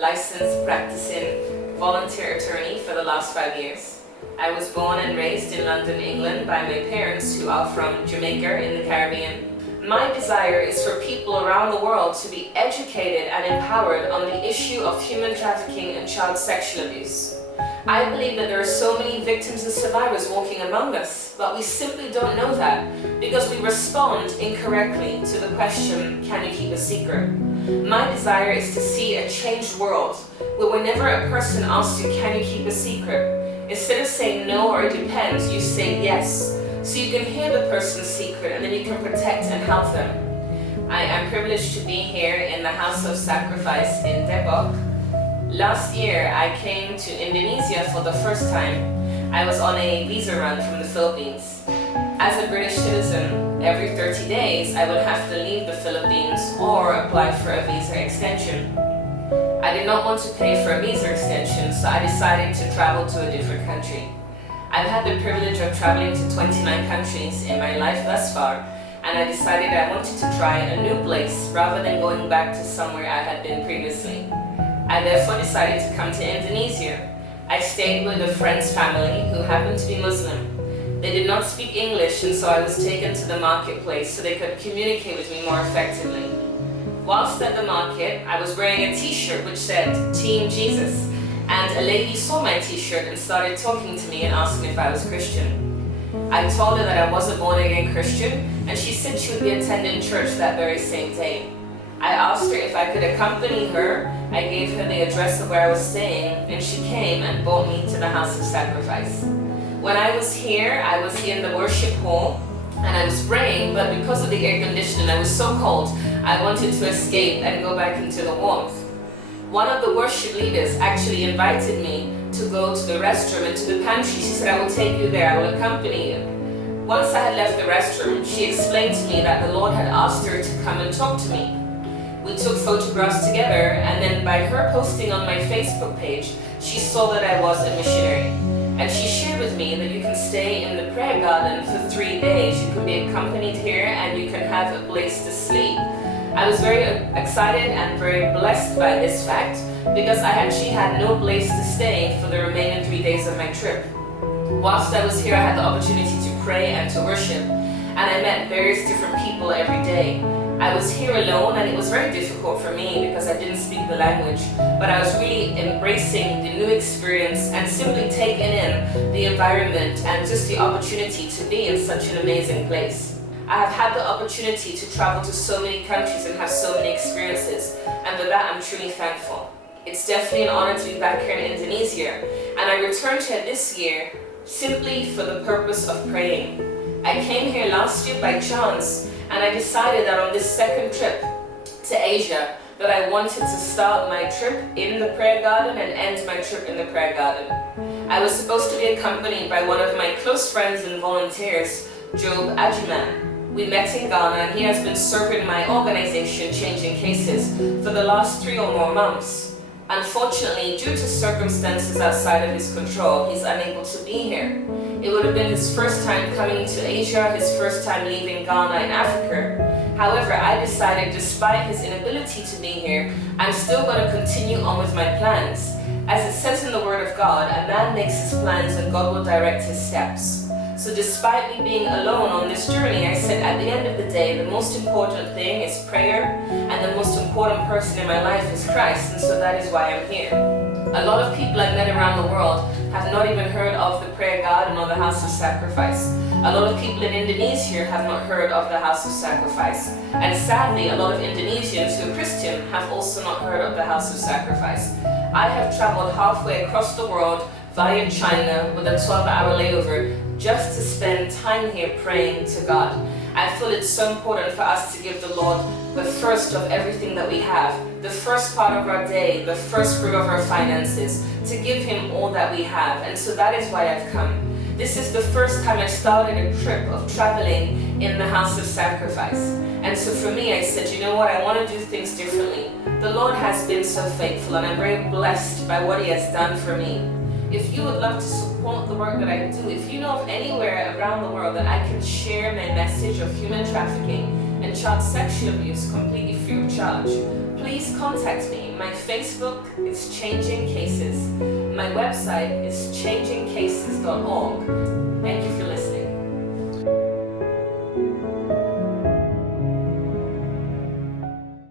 licensed practicing volunteer attorney for the last 5 years. I was born and raised in London, England by my parents who are from Jamaica in the Caribbean. My desire is for people around the world to be educated and empowered on the issue of human trafficking and child sexual abuse. I believe that there are so many victims and survivors walking among us, but we simply don't know that because we respond incorrectly to the question, can you keep a secret? My desire is to see a changed world where whenever a person asks you, can you keep a secret? Instead of saying no or it depends, you say yes. So you can hear the person's secret and then you can protect and help them. I am privileged to be here in the House of Sacrifice in Depok. Last year I came to Indonesia for the first time. I was on a visa run from the Philippines. As a British citizen, every 30 days I would have to leave the Philippines or apply for a visa extension. I did not want to pay for a visa extension, so I decided to travel to a different country. I've had the privilege of traveling to 29 countries in my life thus far, and I decided I wanted to try a new place rather than going back to somewhere I had been previously. I therefore decided to come to Indonesia. I stayed with a friend's family who happened to be Muslim. They did not speak English, and so I was taken to the marketplace so they could communicate with me more effectively. Whilst at the market, I was wearing a t-shirt which said, Team Jesus. And a lady saw my t-shirt and started talking to me and asked me if I was Christian. I told her that I was a born-again Christian, and she said she would be attending church that very same day. I asked her if I could accompany her. I gave her the address of where I was staying, and she came and brought me to the House of Sacrifice. When I was here, I was in the worship hall, and I was praying, but because of the air conditioning, I was so cold, I wanted to escape and go back into the warmth. One of the worship leaders actually invited me to go to the restroom and to the pantry. She said, I will take you there, I will accompany you. Once I had left the restroom, she explained to me that the Lord had asked her to come and talk to me. We took photographs together, and then by her posting on my Facebook page, she saw that I was a missionary. And she shared with me that you can stay in the prayer garden for 3 days. You can be accompanied here and you can have a place to sleep. I was very excited and very blessed by this fact because I actually had no place to stay for the remaining 3 days of my trip. Whilst I was here, I had the opportunity to pray and to worship, and I met various different people every day. I was here alone, and it was very difficult for me because I didn't speak the language, but I was really embracing the new experience and simply taking in the environment and just the opportunity to be in such an amazing place. I have had the opportunity to travel to so many countries and have so many experiences, and for that I'm truly thankful. It's definitely an honor to be back here in Indonesia, and I returned here this year simply for the purpose of praying. I came here last year by chance, and I decided that on this second trip to Asia that I wanted to start my trip in the prayer garden and end my trip in the prayer garden. I was supposed to be accompanied by one of my close friends and volunteers, Job Ajiman. We met in Ghana, and he has been serving my organization, Changing Cases, for the last 3 or more months. Unfortunately, due to circumstances outside of his control, he's unable to be here. It would have been his first time coming to Asia, his first time leaving Ghana and Africa. However, I decided, despite his inability to be here, I'm still going to continue on with my plans. As it says in the Word of God, a man makes his plans and God will direct his steps. So despite me being alone on this journey, I said at the end of the day, the most important thing is prayer, and the most important person in my life is Christ, and so that is why I'm here. A lot of people I've met around the world have not even heard of the prayer garden or the House of Sacrifice. A lot of people in Indonesia have not heard of the House of Sacrifice. And sadly, a lot of Indonesians who are Christian have also not heard of the House of Sacrifice. I have traveled halfway across the world via China with a 12-hour layover just to spend time here praying to God. I feel it's so important for us to give the Lord the first of everything that we have, the first part of our day, the first fruit of our finances, to give Him all that we have. And so that is why I've come. This is the first time I started a trip of traveling in the House of Sacrifice. And so for me, I said, you know what, I want to do things differently. The Lord has been so faithful, and I'm very blessed by what He has done for me. If you would love to support the work that I do, if you know of anywhere around the world that I can share my message of human trafficking and child sexual abuse completely free of charge, please contact me. My Facebook is Changing Cases. My website is changingcases.org. And